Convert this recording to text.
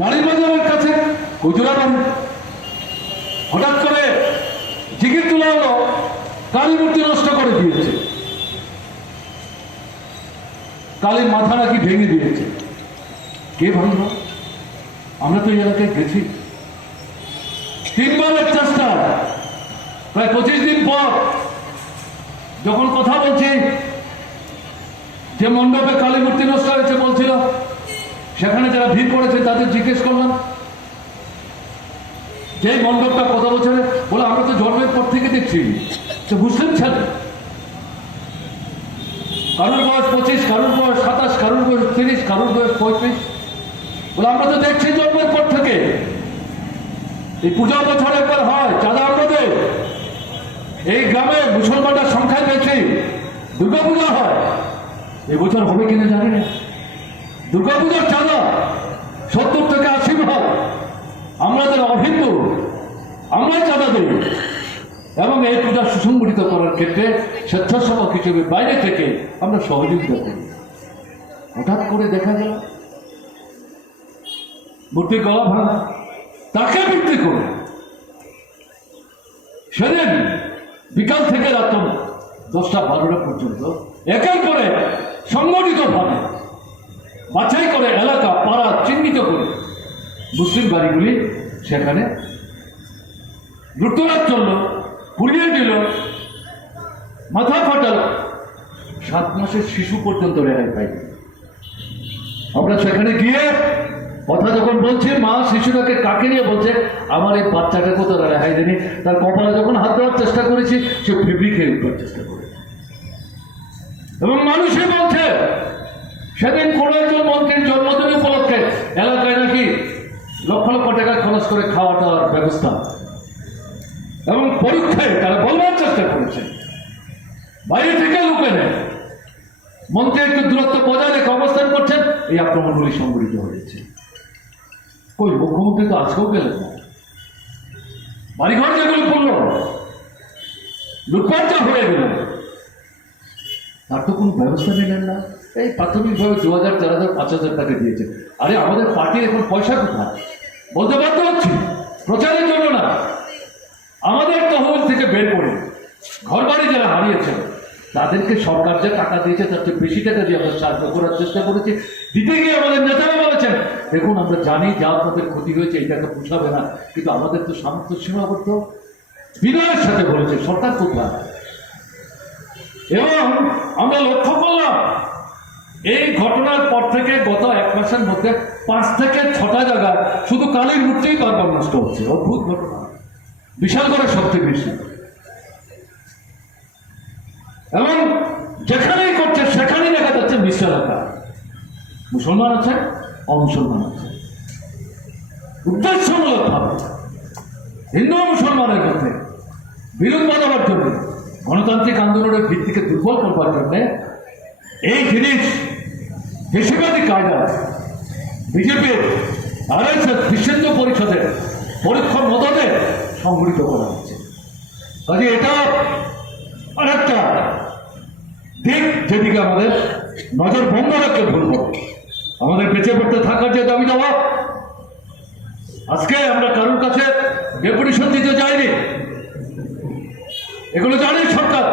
রানীবাজারের কাছে গুজরাবাড়ি হঠাৎ করে জিগির তোলা হলো, কালী মূর্তি নষ্ট করে দিয়েছে, কালীর মাথা নাকি ভেঙে দিয়েছে। কে ভাঙল? আমরা তো এই এলাকায় গেছি, 3 বারের চেষ্টা, প্রায় 25 দিন পর যখন কথা বলছি যে মণ্ডপে কালী মূর্তি নষ্ট হয়েছে বলছিল, সেখানে যারা ভিড় করেছে তাদের জিজ্ঞেস করলাম যে মণ্ডপটা কত বছরে, বলে আমরা তো জন্মের পর থেকে দেখছি। তো মুসলিম ছেলে, কারোর বয়স 25, কারোর বয়স 27, কারোর বয়স 30, কারোর বয়স 35, বলে আমরা তো দেখছি জন্মের পর থেকে। এই পূজা বছর একবার হয়, চাঁদা আমাদের এই গ্রামে মুসলমানরা সংখ্যায় বেশি, দুর্গাপূজা হয়, এবছর হবে কিনা জানি না। দুর্গাপূজার চাঁদা 70 থেকে 80 আমরা যারা অহিন্দু আমরাই চাঁদা দিই, এবং এই পূজা সুসংগঠিত করার ক্ষেত্রে স্বেচ্ছাসেবক হিসেবে বাইরে থেকে আমরা সহযোগিতা করি। হঠাৎ করে দেখা গেল মূর্তির গলা ভাঙা, তাকে বিক্রি করে সেদিন বিকাল থেকে রাত 10টা-12টা পর্যন্ত একের পরে সংগঠিতভাবে বাছাই করে এলাকা পাড়া চিহ্নিত করে মুসলিম বাড়িগুলি সেখানে লুটতরাজ চলল, পুড়িয়ে দিল, মাথা ফাটাল, 7 মাসের শিশু পর্যন্ত রেহাই পাইনি। আমরা সেখানে গিয়ে কথা যখন বলছি, মা শিশুটাকে কাকে নিয়ে বলছে, আমার এই বাচ্চাটাকে তো রেহাই দেয়নি। তার কপালে যখন হাত দেওয়ার চেষ্টা করেছি, সে ফেব্রিকে উঠবার চেষ্টা করেছে। এবং মানুষই বলছে সেদিন কোন একজন মন্ত্রীর জন্মদিন উপলক্ষে এলাকায় নাকি লক্ষ লক্ষ টাকা খরচ করে খাওয়া দাওয়ার ব্যবস্থা, এবং পরীক্ষায় তারা বলবার চেষ্টা করেছে বাইরে থেকে লুকে নেয়। মন্ত্রী একটু দূরত্ব বজায় রেখে অবস্থান করছেন, এই আক্রমণগুলি সংঘটিত হয়েছে। কই মুখ্যমন্ত্রী তো আজকেও গেলেন না। বাড়িঘর যেগুলো পড়ল, লুটপাট যা হয়ে গেল, তার তো কোনো ব্যবস্থা নিলেন না। এই প্রাথমিকভাবে 2000, 4000, 5000 টাকা দিয়েছে। আরে আমাদের পার্টির এখন পয়সা কোথায় বলতে বাধ্য হচ্ছি, প্রচারের জন্য না, আমাদের তহবিল থেকে বের করে ঘর বাড়ি যারা হারিয়েছে তাদেরকে সরকার যে টাকা দিয়েছে তার চেয়ে বেশি টাকা দিয়ে আমরা সাহায্য করার চেষ্টা করেছি। দিতে গিয়ে আমাদের নেতারা বলেছেন, দেখুন আমরা জানি যা আপনাদের ক্ষতি হয়েছে এই টাকা পোষাবে না, কিন্তু আমাদের তো সামর্থ্য সীমাবদ্ধ। বিনয়ের সাথে বলেছে সরকার কোথায়। এবং আমরা লক্ষ্য করলাম এই ঘটনার পর থেকে গত 1 মাসের মধ্যে 5 থেকে 6টা জায়গায় শুধু কালীর মূর্তিই বারবার নষ্ট হচ্ছে। অদ্ভুত ঘটনা, বিশাল করে শক্তি বেশি, এবং যেখানেই করছে সেখানেই দেখা যাচ্ছে মিশ্র এলাকা, মুসলমান আছে, অমুসলমান আছে। উদ্দেশ্যমূলক ভাবে হিন্দু মুসলমানের মধ্যে বিরোধ বাঁধাবার জন্য, গণতান্ত্রিক আন্দোলনের ভিত্তিকে দুর্বল করবার জন্য এই জিনিস দেশবাদী কায়দা বিজেপির RSS বিশ্ব হিন্দু পরিষদের পরীক্ষা মদতে সংগঠিত করা হচ্ছে। কাজে এটা আরেকটা দিক যেদিকে আমাদের নজর বন্ধ রাখতে ভুলব। আমাদের বেঁচে পড়তে থাকার যে দাবি দেওয়া, আজকে আমরা কারোর কাছে ডেপুটেশন দিতে যাইনি, এগুলো জানেই সরকার।